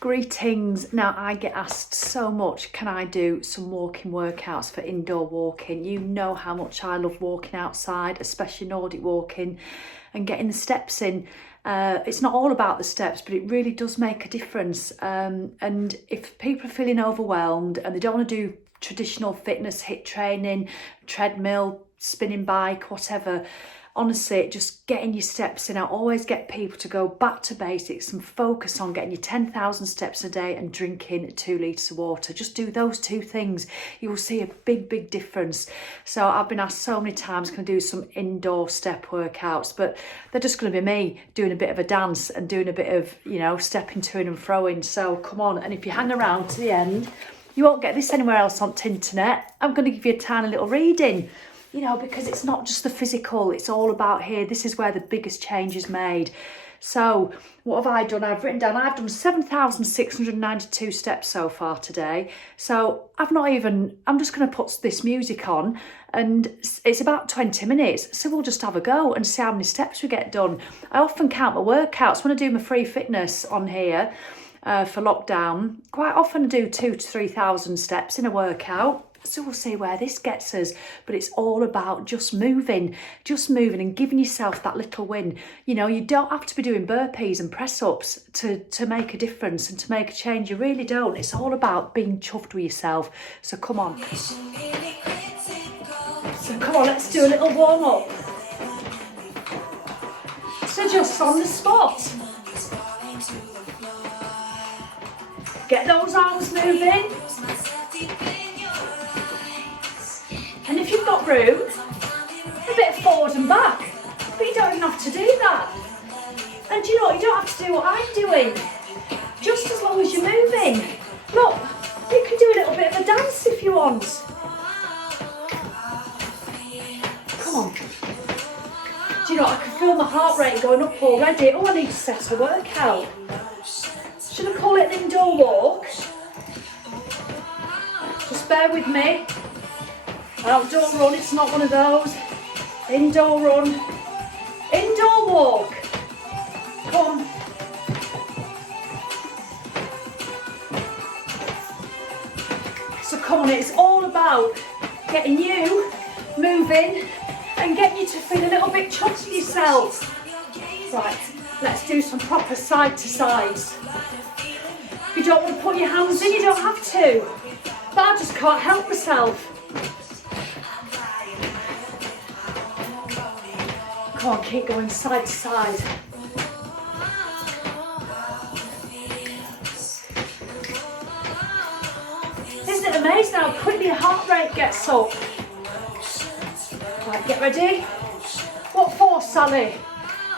Greetings. Now I get asked so much, can I do some walking workouts for indoor walking? You know how much I love walking outside, especially Nordic walking and getting the steps in. It's not all about the steps, but it really does make a difference. And if people are feeling overwhelmed and they don't want to do traditional fitness, HIIT training, treadmill, spinning bike, whatever, honestly, just getting your steps in. I always get people to go back to basics and focus on getting your 10,000 steps a day and drinking 2 litres of water. Just do those 2 things. You will see a big difference. So I've been asked so many times, can I do some indoor step workouts? But they're just going to be me doing a bit of a dance and doing a bit of, you know, stepping to and froing. So come on. And if you hang around to the end, you won't get this anywhere else on the internet. I'm going to give you a tiny little reading. You know, because it's not just the physical, it's all about here. This is where the biggest change is made. So what have I done? I've written down, I've done 7,692 steps so far today. So I'm just going to put this music on and it's about 20 minutes. So we'll just have a go and see how many steps we get done. I often count my workouts when I do my free fitness on here for lockdown. Quite often I do 2,000 to 3,000 steps in a workout. So we'll see where this gets us, but it's all about just moving and giving yourself that little win. You know, you don't have to be doing burpees and press-ups to make a difference and to make a change. You really don't. It's all about being chuffed with yourself. So come on. Let's do a little warm-up. So just on the spot. Get those arms moving. And if you've got room, a bit of forward and back, but you don't even have to do that. And you know what, you don't have to do what I'm doing, just as long as you're moving. Look, you can do a little bit of a dance if you want. Come on. Do you know what, I can feel my heart rate going up already. Oh, I need to set a workout. Should I call it an indoor walk? Just bear with me. Outdoor run, it's not one of those. Indoor run. Indoor walk. Come. So come on, it's all about getting you moving and getting you to feel a little bit chuffed with yourself. Right, let's do some proper side to sides. If you don't want to put your hands in, you don't have to. But I just can't help myself. Come on, keep going side to side. Isn't it amazing how quickly your heart rate gets up? Right, get ready. What for, Sally?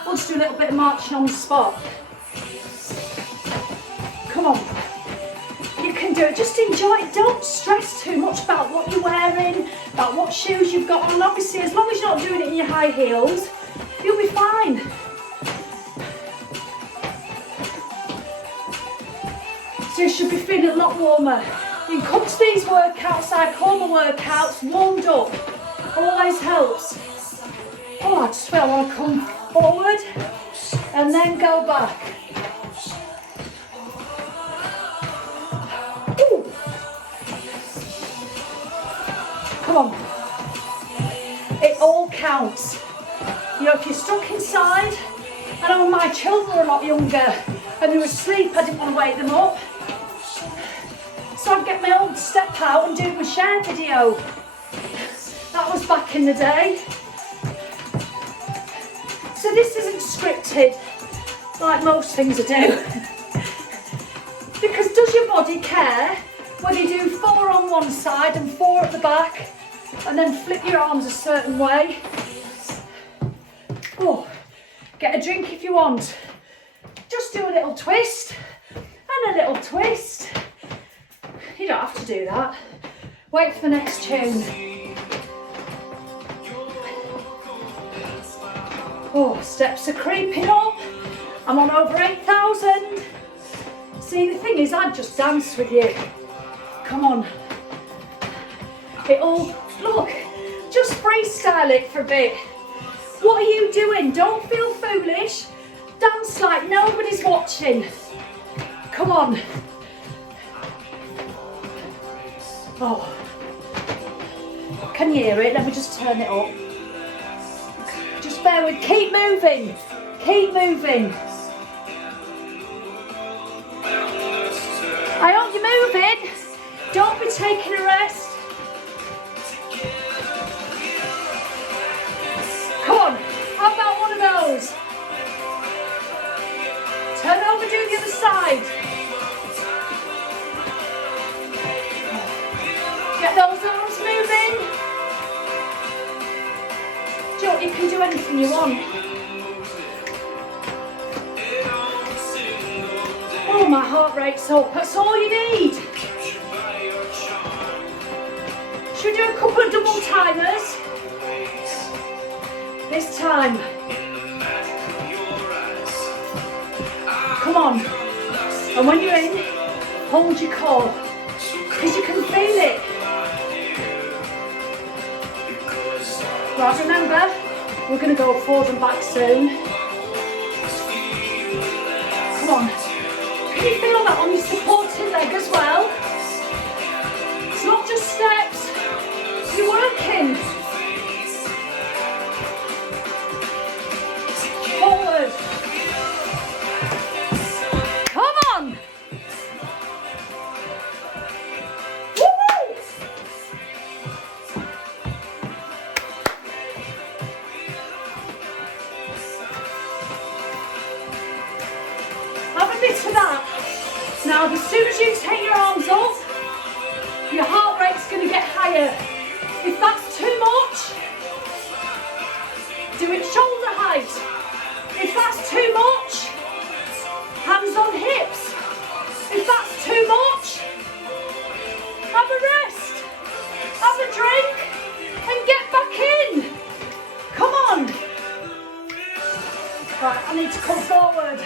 We'll just do a little bit of marching on the spot. Come on. You can do it. Just enjoy it. Don't stress too much about what you're wearing, about what shoes you've got on. Obviously, as long as you're not doing it in your high heels, you'll be fine. So you should be feeling a lot warmer. You can come to these workouts, I call the workouts, warmed up. Always helps. Oh, I just feel I want to come forward and then go back. Ooh. Come on. It all counts. You know, if you're stuck inside, I know when my children were a lot younger and they were asleep, I didn't want to wake them up. So I'd get my old step out and do my share video. That was back in the day. So this isn't scripted, like most things I do. Because does your body care whether you do 4 on one side and 4 at the back, and then flip your arms a certain way? Oh, get a drink if you want. Just do a little twist and a little twist. You don't have to do that. Wait for the next tune. Oh, steps are creeping up. I'm on over 8,000. See, the thing is, I'd just dance with you. Come on. Look, just freestyle it for a bit. What are you doing? Don't feel foolish. Dance like nobody's watching. Come Come on. Oh. Can you hear it? Let me just turn it up. Just bear with, keep moving. Keep moving. I hope you're moving. Don't be taking a rest. Come on, how about one of those? Turn over, do the other side. Get those arms moving. Joe, you can do anything you want. Oh, my heart rate's up. That's all you need. Should we do a couple of double timers? This time. Come on. And when you're in, hold your core. Because you can feel it. Right, remember, we're going to go forward and back soon. Come on. Can you feel that on your supporting leg as well? It's not just steps, you're working. Forward. Come on. Woo-hoo! Have a bit of that. Now, as soon as you take your arms up, your heart rate's going to get higher. If that's too much, do it shoulder height. If that's too much, hands on hips. If that's too much, have a rest, have a drink, and get back in. Come on. Right, I need to come forward.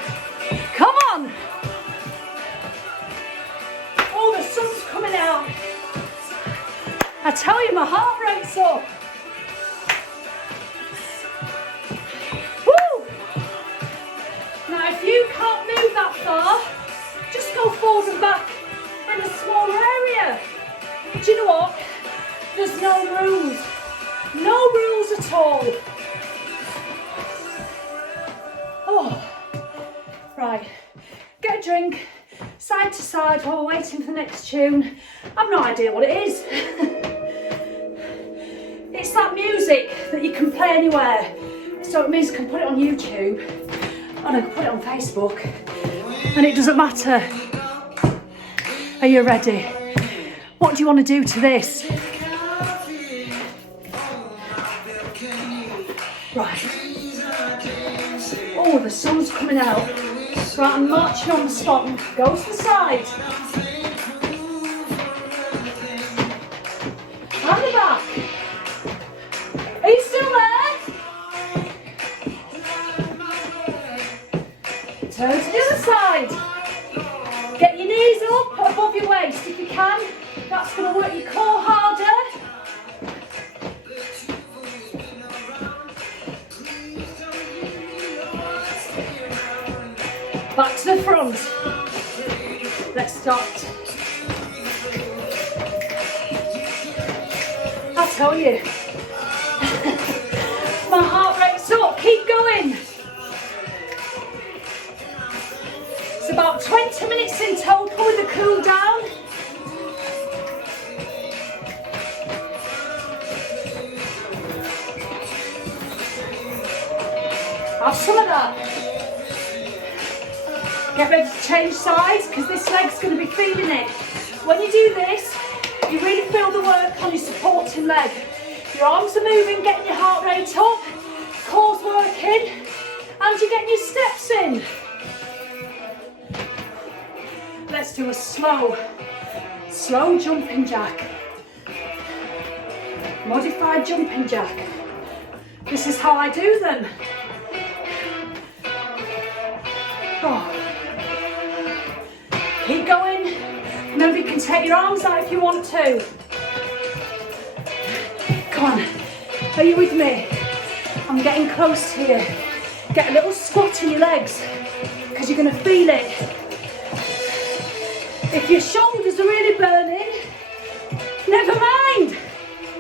Come on. Oh, the sun's coming out. I tell you, my heart rate's up. Woo! Now, if you can't move that far, just go forward and back in a smaller area. Do you know what? There's no rules. No rules at all. Oh, right. Get a drink, side to side while we're waiting for the next tune. I've no idea what it is. It's that music that you can play anywhere. So it means I can put it on YouTube and I can put it on Facebook and it doesn't matter. Are you ready? What do you want to do to this? Right. Oh, the sun's coming out. Right, I'm marching on the spot and go to the side. And the back. Are you still there? Turn to the other side. Get your knees up above your waist if you can. That's going to work your core harder. Back to the front. Let's start. I tell you, my heart rate's up. Keep going. It's about 20 minutes in total with a cool down. Have some of that. Get ready to change sides because this leg's going to be feeling it. When you do this, you really feel the work on your supporting leg. Your arms are moving, getting your heart rate up, core's working, and you're getting your steps in. Let's do a slow jumping jack. Modified jumping jack. This is how I do them. Oh. Keep going. Remember, you can take your arms out if you want to. Come on. Are you with me? I'm getting close to you. Get a little squat in your legs because you're going to feel it. If your shoulders are really burning, never mind.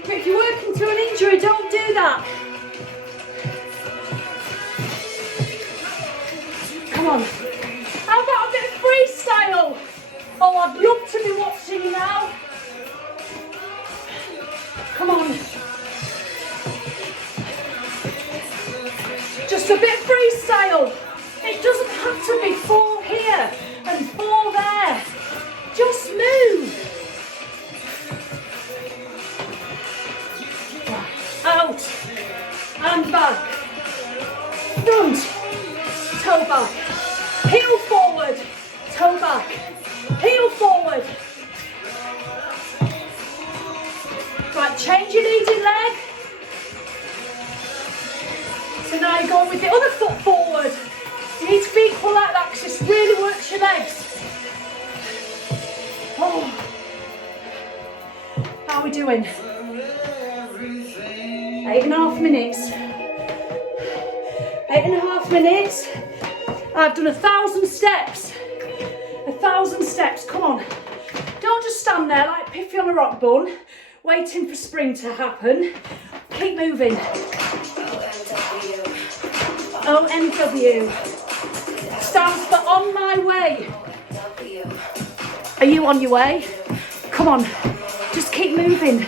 But if you're working through an injury, don't do that. Come on. How about a bit of freestyle? Oh, I'd love to be watching you now. Come on. Just a bit of freestyle. It doesn't have to be 4 here and 4 there. Just move. Out and back. Front, toe back. Heel forward, toe back. Heel forward. Right, change your leading leg. So now you're going with the other foot forward. You need to be equal like that because this really works your legs. Oh. How are we doing? 8.5 minutes. 8.5 minutes. I've done 1,000 steps. 1,000 steps. Come on. Don't just stand there like Piffy on a rock bun, waiting for spring to happen. Keep moving. OMW stands for on my way. Are you on your way? Come on, just keep moving.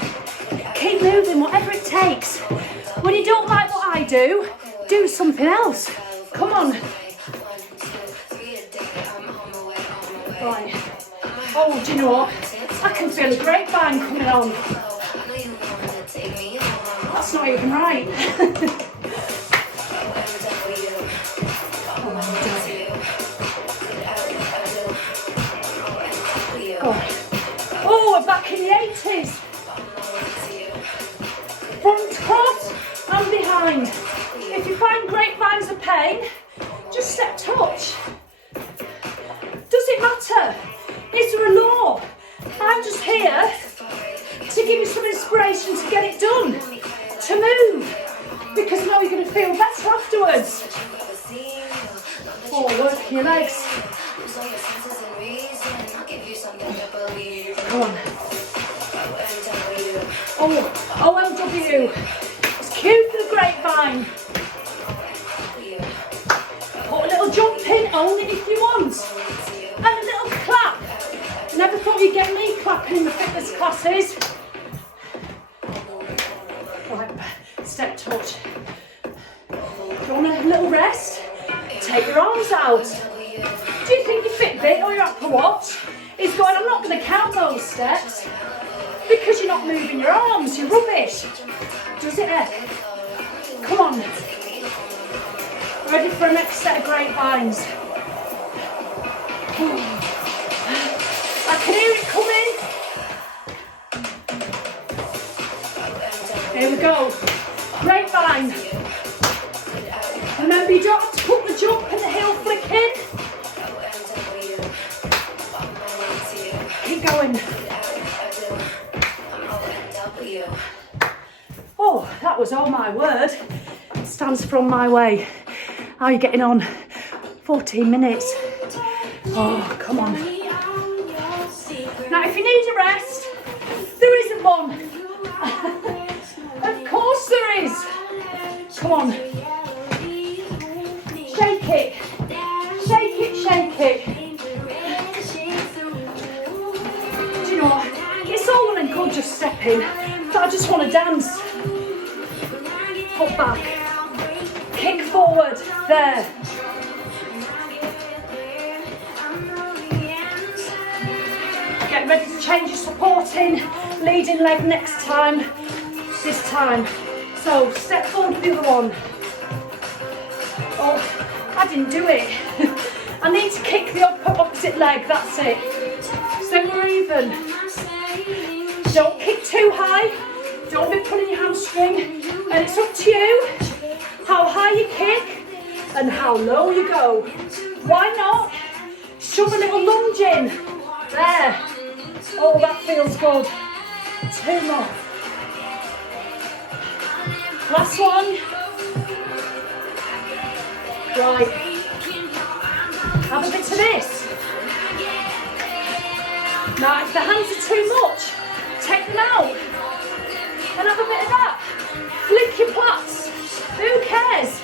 Keep moving, whatever it takes. When you don't like what I do something else. Come on. Right. Oh, do you know what? I can feel a grapevine coming on. That's not even right. Oh, we're back in the 80s. Front cross and behind. If you find grapevines a pain, just step touch. Does it matter? Is there a law? I'm just here to give you some inspiration to get it done, to move, because now you're going to feel better afterwards. Oh, work your legs. Come on. Oh, OLW. It's cute for the grapevine. Put a little jump in, only if you want. And a little clap. Never thought you'd get me clapping in the fitness classes. Right, step touch. Do you want a little rest? Take your arms out. Do you think your Fitbit or your Apple Watch is going, I'm not going to count those steps? Because you're not moving your arms, you're rubbish. Does it, Ed? Come on. Ready for the next set of grapevines. I can hear it coming. Here we go. Grapevine. Remember, you don't have to put the jump and the heel flick in. Keep going. Oh, that was all my word. Stands for on my way. How are you getting on? 14 minutes. Oh, come on. Now, if you need a rest, there isn't one. Of course there is. Come on. Shake it. Shake it, shake it. Do you know what? It's all well and good just stepping, but I just want to dance. Foot back. Kick forward. There. Get ready to change your supporting leading leg next time. This time. So step forward with the other one. Oh, I didn't do it. I need to kick the opposite leg, that's it. So we're even. Don't kick too high. Don't be pulling your hamstring. And it's up to you how high you kick and how low you go. Why not? Shove a little lunge in. There. Oh, that feels good. 2 more. Last one. Right. Have a bit of this. Now, if the hands are too much, take them out and have a bit of that. Flick your plats. Who cares?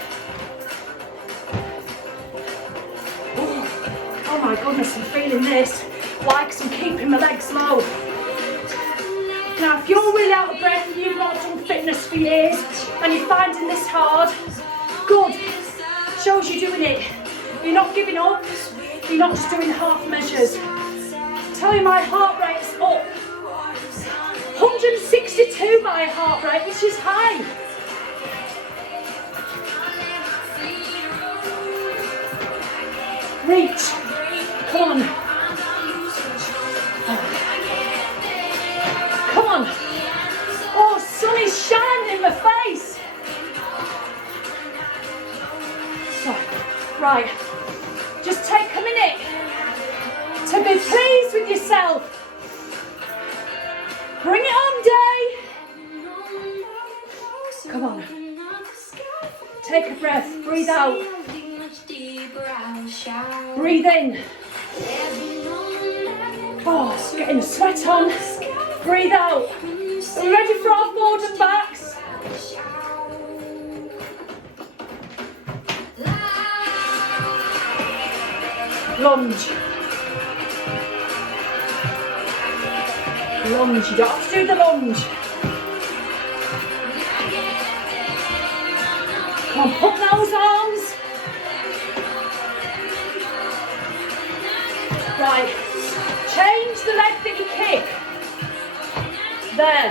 Oh my goodness, I'm feeling this. Like I'm keeping my legs low. Now, if you're really out of breath and you've not done fitness for years and you're finding this hard, good. Shows you're doing it. You're not giving up. You're not just doing half measures. Tell you my heart rate's up. 162 my heart rate, which is high. Reach. Come on. Come on. Oh, sun is shining in my face. So, right. Just take a minute to be pleased with yourself. Bring it on, Day. Come on. Take a breath. Breathe out. Breathe in. Oh, getting the sweat on. Breathe out. Are we ready for our forward and backs? Lunge. Lunge. You don't have to do the lunge. Come on, put those arms. Right. Change the leg that you kick. There.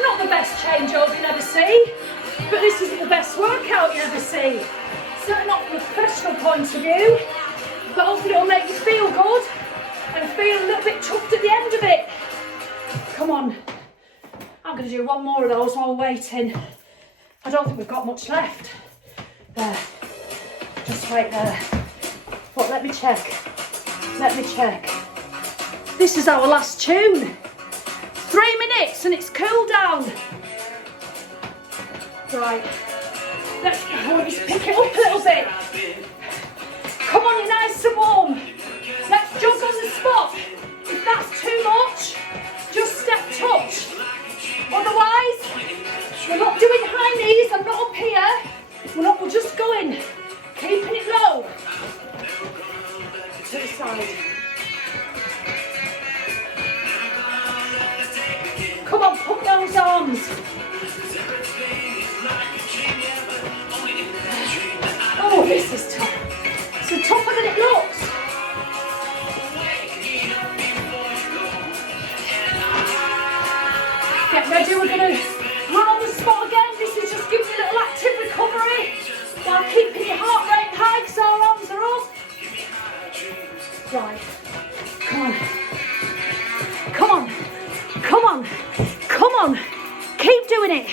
Not the best changeover you'll ever see, but this isn't the best workout you'll ever see. Certainly not from a professional point of view, but hopefully it'll make you feel good and feel a little bit chuffed at the end of it. Come on. I'm going to do one more of those while we're waiting. I don't think we've got much left. There. Just right there. But let me check. Let me check. This is our last tune. 3 minutes and it's cool down. Right. I want you to pick it up a little bit. Come on, you're nice and warm. Let's jog on the spot. If that's too much, just step touch. Otherwise, we're not doing high knees. I'm not up here. We're just going. Keeping it low. To the side. Come on, put those arms. Oh, this is tough. So tougher than it looks. Get ready, we're going to run on the spot again. This is just giving you a little active recovery while keeping your heart rate high because our arms are up. Right. Come on. Come on. Come on. Come on. Keep doing it.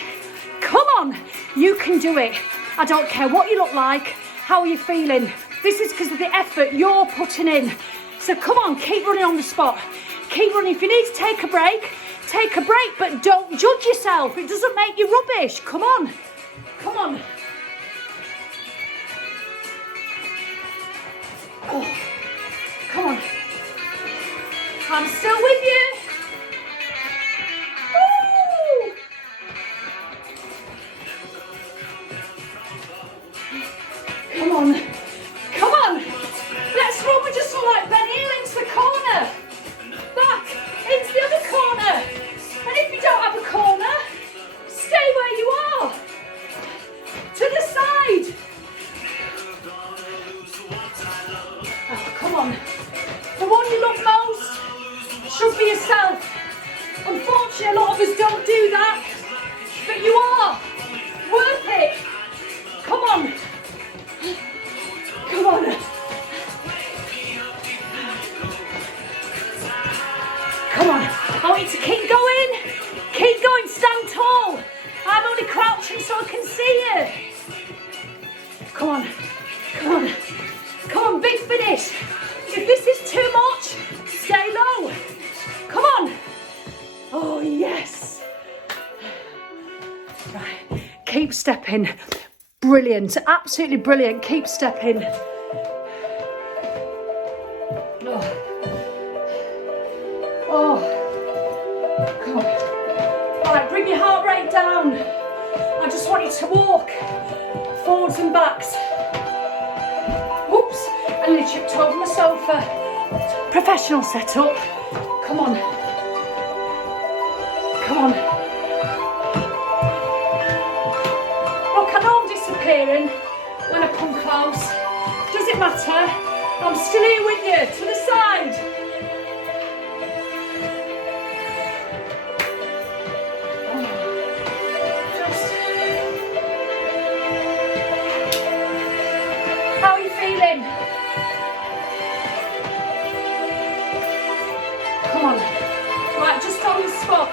Come on. You can do it. I don't care what you look like. How are you feeling? This is because of the effort you're putting in. So come on, keep running on the spot. Keep running. If you need to take a break, but don't judge yourself. It doesn't make you rubbish. Come on. Come on. Oh. Come on. I'm still with you. Woo! Come on. Come on. Let's run with just like Ben Heel into the corner. Back into the other corner. And if you don't have a corner, stay where you are. To the side. Oh, come on. The one you love most should be yourself. Unfortunately, a lot of us don't do that. But you are. Worth it. Come on. Come on. Come on. I want you to keep going. Keep going. Stand tall. I'm only crouching so I can see you. Come on. Come on. Come on. Big finish. If this is too much, stay low. Come on. Oh, yes. Right. Keep stepping. Brilliant. Absolutely brilliant. Keep stepping. Oh. Oh, come on. All right, bring your heart rate down. I just want you to walk forwards and backs. Whoops, I nearly tripped over my sofa. Professional setup. Come on. Come on. Look, I know I'm disappearing when I come close. Does it matter? I'm still here with you. To the side. How are you feeling? Come on. Right, just on the spot.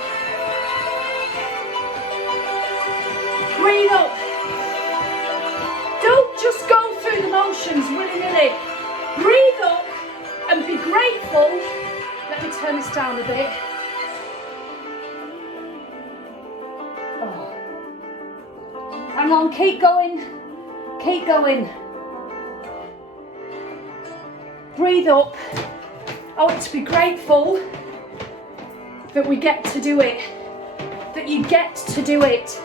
Breathe up. Don't just go through the motions willy-nilly. Breathe up and be grateful. Let me turn this down a bit. Oh. Hang on, keep going. Keep going. Breathe up. I want to be grateful that we get to do it. That you get to do it.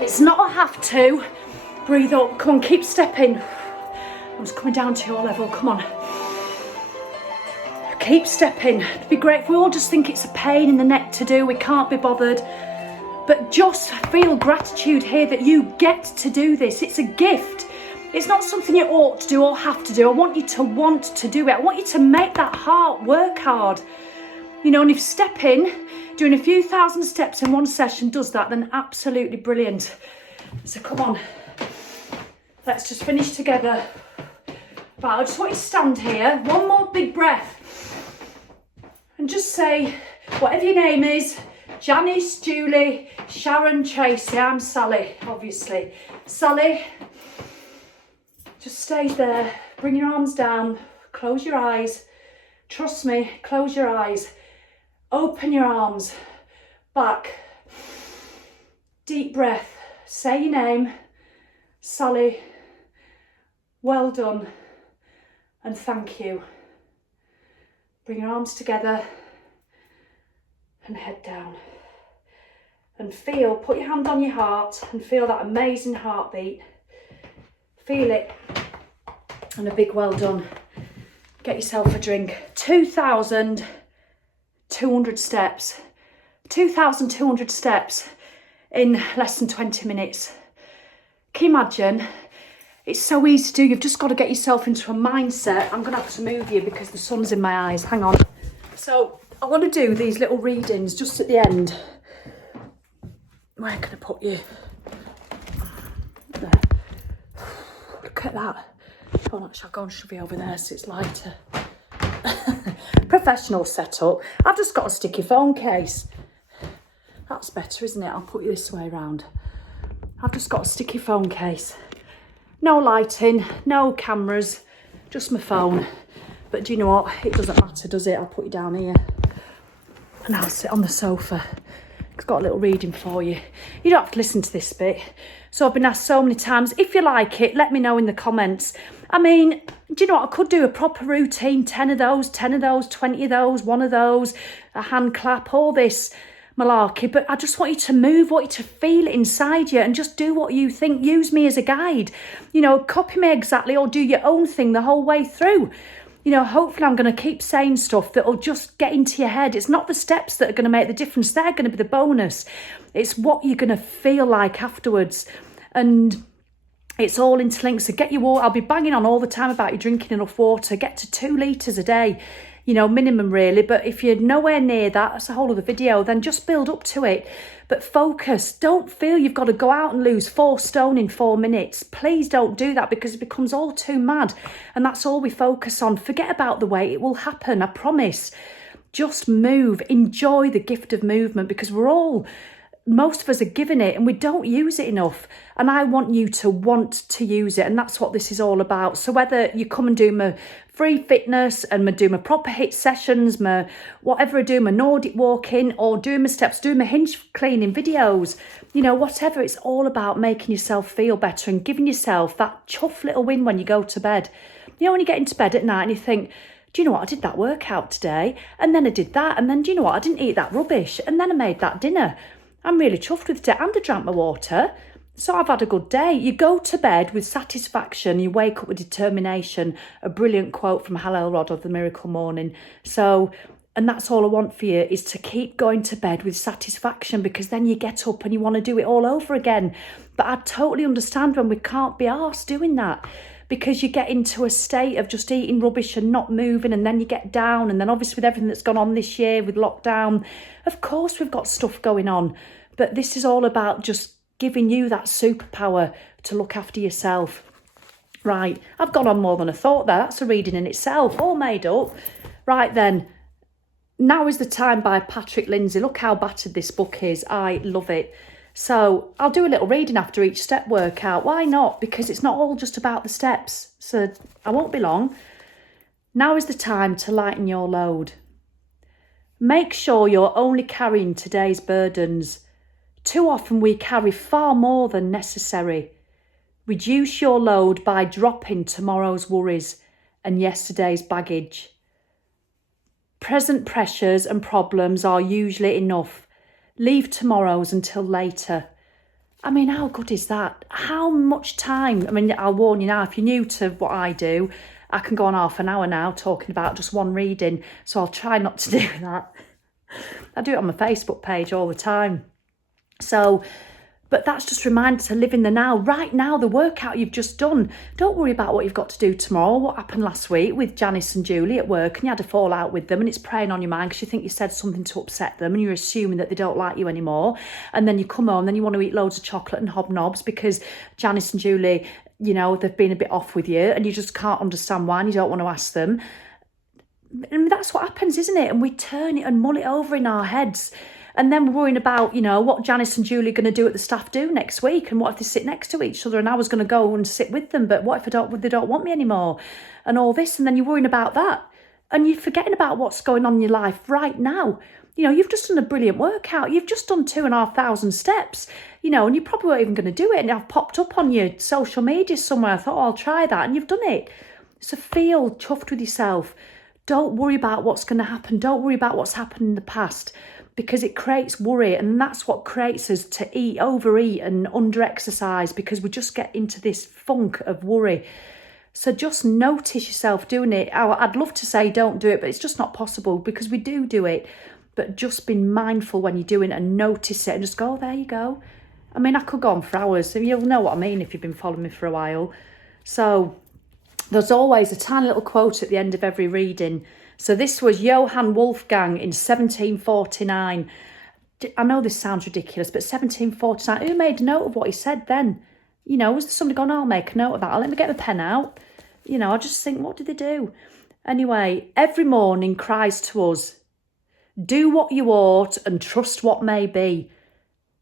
It's not a have to. Breathe up. Come on, keep stepping. I'm just coming down to your level. Come on. Keep stepping. Be grateful. We all just think it's a pain in the neck to do. We can't be bothered. But just feel gratitude here that you get to do this. It's a gift. It's not something you ought to do or have to do. I want you to want to do it. I want you to make that heart work hard. You know, and if stepping, doing a few thousand steps in one session does that, then absolutely brilliant. So come on. Let's just finish together. Right, I just want you to stand here. One more big breath. And just say, whatever your name is, Janice, Julie, Sharon, Tracy, I'm Sally, obviously. Sally, just stay there. Bring your arms down. Close your eyes. Trust me, close your eyes. Open your arms. Back. Deep breath. Say your name. Sally. Well done. And thank you. Bring your arms together. And head down. And feel, put your hand on your heart and feel that amazing heartbeat. Feel it. And a big well done. Get yourself a drink. 2,200 steps. 2,200 steps in less than 20 minutes. Can you imagine? It's so easy to do. You've just got to get yourself into a mindset. I'm going to have to move you because the sun's in my eyes. Hang on. So I want to do these little readings just at the end. Where can I put you? There. Look at that. Oh, actually, I'll go and shove you over there so it's lighter. Professional setup. I've just got a sticky phone case. That's better, isn't it? I'll put you this way around. I've just got a sticky phone case. No lighting, no cameras, just my phone. But do you know what? It doesn't matter, does it? I'll put you down here. And I'll sit on the sofa. It's got a little reading for you. You don't have to listen to this bit. So I've been asked so many times, if you like it, let me know in the comments. I mean, do you know what? I could do a proper routine, 10 of those, 20 of those, one of those, a hand clap, all this malarkey. But I just want you to move, want you to feel it inside you and just do what you think. Use me as a guide. You know, copy me exactly or do your own thing the whole way through. You know, hopefully I'm going to keep saying stuff that will just get into your head. It's not the steps that are going to make the difference. They're going to be the bonus. It's what you're going to feel like afterwards. And it's all interlinked. So get your water. I'll be banging on all the time about you drinking enough water. Get to 2 litres a day, you know, minimum really. But if you're nowhere near that, that's a whole other video, then just build up to it. But focus. Don't feel you've got to go out and lose 4 stone in 4 minutes. Please don't do that because it becomes all too mad. And that's all we focus on. Forget about the weight. It will happen, I promise. Just move. Enjoy the gift of movement because most of us are given it and we don't use it enough. And I want you to want to use it. And that's what this is all about. So whether you come and do my free fitness and do my proper HIIT sessions, my whatever I do, my Nordic walking or doing my steps, doing my hinge cleaning videos, you know, whatever, it's all about making yourself feel better and giving yourself that chuff little win when you go to bed. You know, when you get into bed at night and you think, do you know what, I did that workout today, and then I did that, and then do you know what, I didn't eat that rubbish, and then I made that dinner. I'm really chuffed with it, and I drank my water. So I've had a good day. You go to bed with satisfaction, you wake up with determination. A brilliant quote from Hal Elrod of The Miracle Morning. So, and that's all I want for you, is to keep going to bed with satisfaction, because then you get up and you want to do it all over again. But I totally understand when we can't be arsed doing that, because you get into a state of just eating rubbish and not moving, and then you get down. And then obviously with everything that's gone on this year with lockdown, of course we've got stuff going on. But this is all about just giving you that superpower to look after yourself. Right, I've gone on more than I thought there. That's a reading in itself, all made up. Right then, Now is the Time by Patrick Lindsay. Look how battered this book is. I love it. So I'll do a little reading after each step workout. Why not? Because it's not all just about the steps. So I won't be long. Now is the time to lighten your load. Make sure you're only carrying today's burdens. Too often we carry far more than necessary. Reduce your load by dropping tomorrow's worries and yesterday's baggage. Present pressures and problems are usually enough. Leave tomorrow's until later. I mean, how good is that? How much time? I mean, I'll warn you now, if you're new to what I do, I can go on half an hour now talking about just one reading. So I'll try not to do that. I do it on my Facebook page all the time. So, but that's just a reminder to live in the now. Right now, the workout you've just done. Don't worry about what you've got to do tomorrow. What happened last week with Janice and Julie at work, and you had a fallout with them, and it's preying on your mind because you think you said something to upset them, and you're assuming that they don't like you anymore. And then you come home, then you want to eat loads of chocolate and hobnobs because Janice and Julie, you know, they've been a bit off with you, and you just can't understand why, and you don't want to ask them. And that's what happens, isn't it? And we turn it and mull it over in our heads. And then we're worrying about, you know, what Janice and Julie are going to do at the staff do next week, and what if they sit next to each other and I was going to go and sit with them, but what if they don't want me anymore, and all this, and then you're worrying about that, and you're forgetting about what's going on in your life right now. You know, you've just done a brilliant workout. You've just done 2,500 steps, you know, and you probably weren't even going to do it, and I've popped up on your social media somewhere. I thought, oh, I'll try that, and you've done it. So feel chuffed with yourself. Don't worry about what's going to happen. Don't worry about what's happened in the past, because it creates worry, and that's what creates us to overeat and under-exercise, because we just get into this funk of worry. So just notice yourself doing it. I'd love to say don't do it, but it's just not possible, because we do it. But just be mindful when you're doing it and notice it and just go, oh, there you go. I mean, I could go on for hours, so you'll know what I mean if you've been following me for a while. So there's always a tiny little quote at the end of every reading. So this was Johann Wolfgang in 1749. I know this sounds ridiculous, but 1749, who made a note of what he said then? You know, was there somebody going, oh, I'll make a note of that. Let me get the pen out. You know, I just think, what did they do? Anyway, every morning cries to us, do what you ought and trust what may be.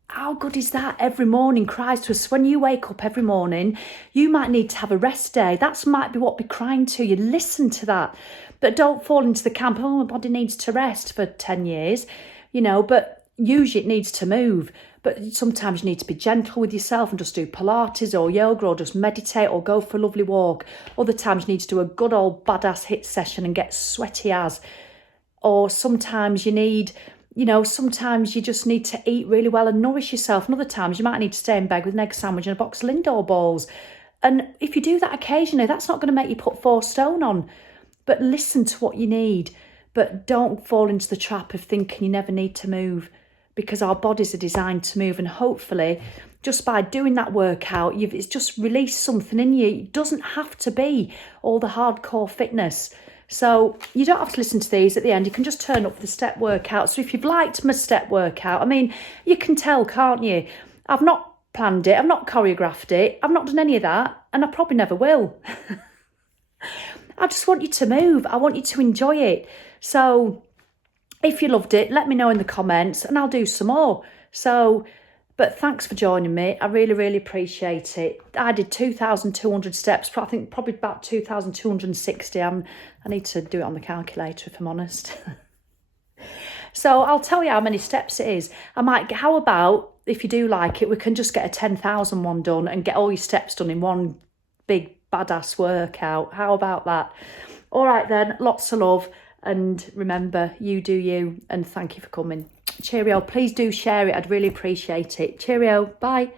How good is that? Every morning cries to us. When you wake up every morning, you might need to have a rest day. That might be what be crying to you. Listen to that. But don't fall into the camp, oh, my body needs to rest for 10 years, you know, but usually it needs to move. But sometimes you need to be gentle with yourself and just do Pilates or yoga or just meditate or go for a lovely walk. Other times you need to do a good old badass HIIT session and get sweaty as. Or sometimes you need, you know, sometimes you just need to eat really well and nourish yourself. And other times you might need to stay in bed with an egg sandwich and a box of Lindor balls. And if you do that occasionally, that's not going to make you put 4 stone on. But listen to what you need. But don't fall into the trap of thinking you never need to move, because our bodies are designed to move. And hopefully, just by doing that workout, it's just released something in you. It doesn't have to be all the hardcore fitness. So you don't have to listen to these at the end. You can just turn up for the step workout. So if you've liked my step workout, I mean, you can tell, can't you? I've not planned it. I've not choreographed it. I've not done any of that. And I probably never will. I just want you to move. I want you to enjoy it. So if you loved it, let me know in the comments and I'll do some more. So, but thanks for joining me. I really, really appreciate it. I did 2,200 steps. I think probably about 2,260. I need to do it on the calculator if I'm honest. So I'll tell you how many steps it is. How about, if you do like it, we can just get a 10,000 one done and get all your steps done in one big badass workout. How about that? All right then, lots of love. And remember, you do you, and thank you for coming. Cheerio. Please do share it. I'd really appreciate it. Cheerio. Bye.